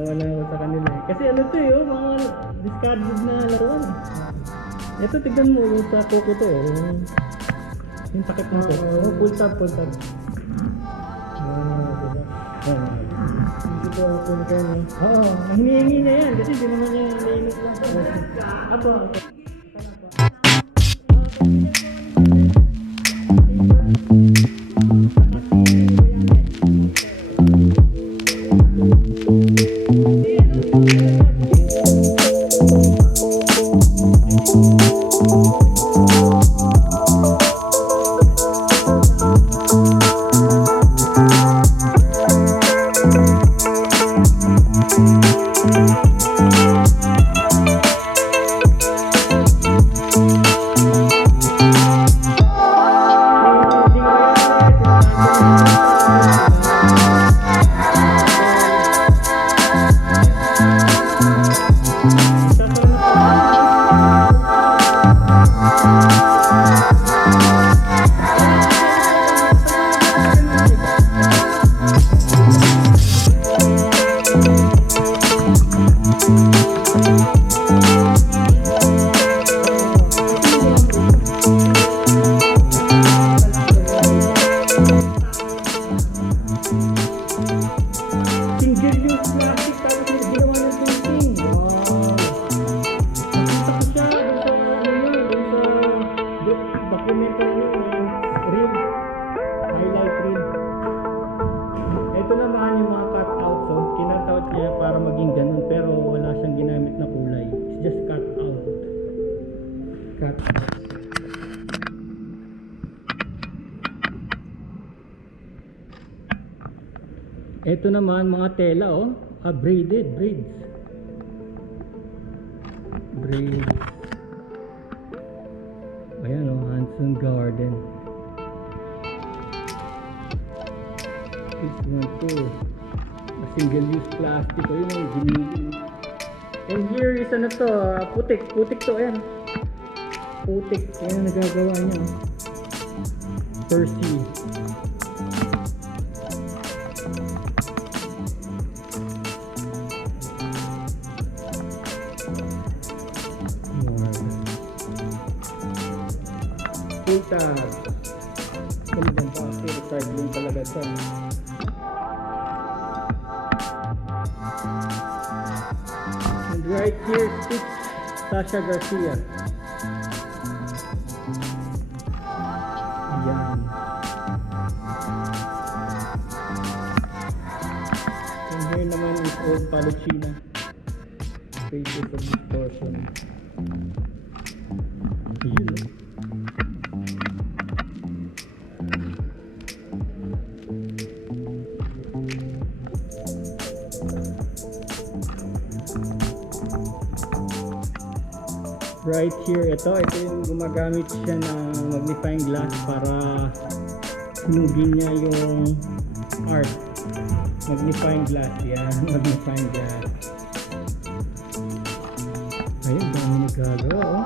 Wala ako sa kanila eh. Kasi ano to eh, mga discarded na laruan eh. Ito tignan mo yung sa Coco to eh. Yung takip ng Coco. Full tab. Hindi ko ako magkano. Oo, hinihingi niya yan kasi di naman niya naiinit lang. Apo. Ito naman yung mga cut out. So, kinat-out niya para maging ganun. Pero wala siyang ginamit na kulay. It's just cut out. Cut out. Ito naman mga tela oh. Braided. Braids. Ayan oh. Hanson Garden. This one too. A single-use plastic. O yun ang ginigil. And here is ano to, putik to, ayan. Putik, ayan ang nagagawa niya. Percy. Full tab. Kumaganda kasi recycling talaga siya. And right here, Stitch Sasha Garcia. Ayan. And here naman is Old Paluchina. Faces of Distortion. Yun. Right here, ito yung gumagamit siya ng magnifying glass para sunugin niya yung art. Magnifying glass, yan, magnifying glass. Ayun, dami nagagawa oh.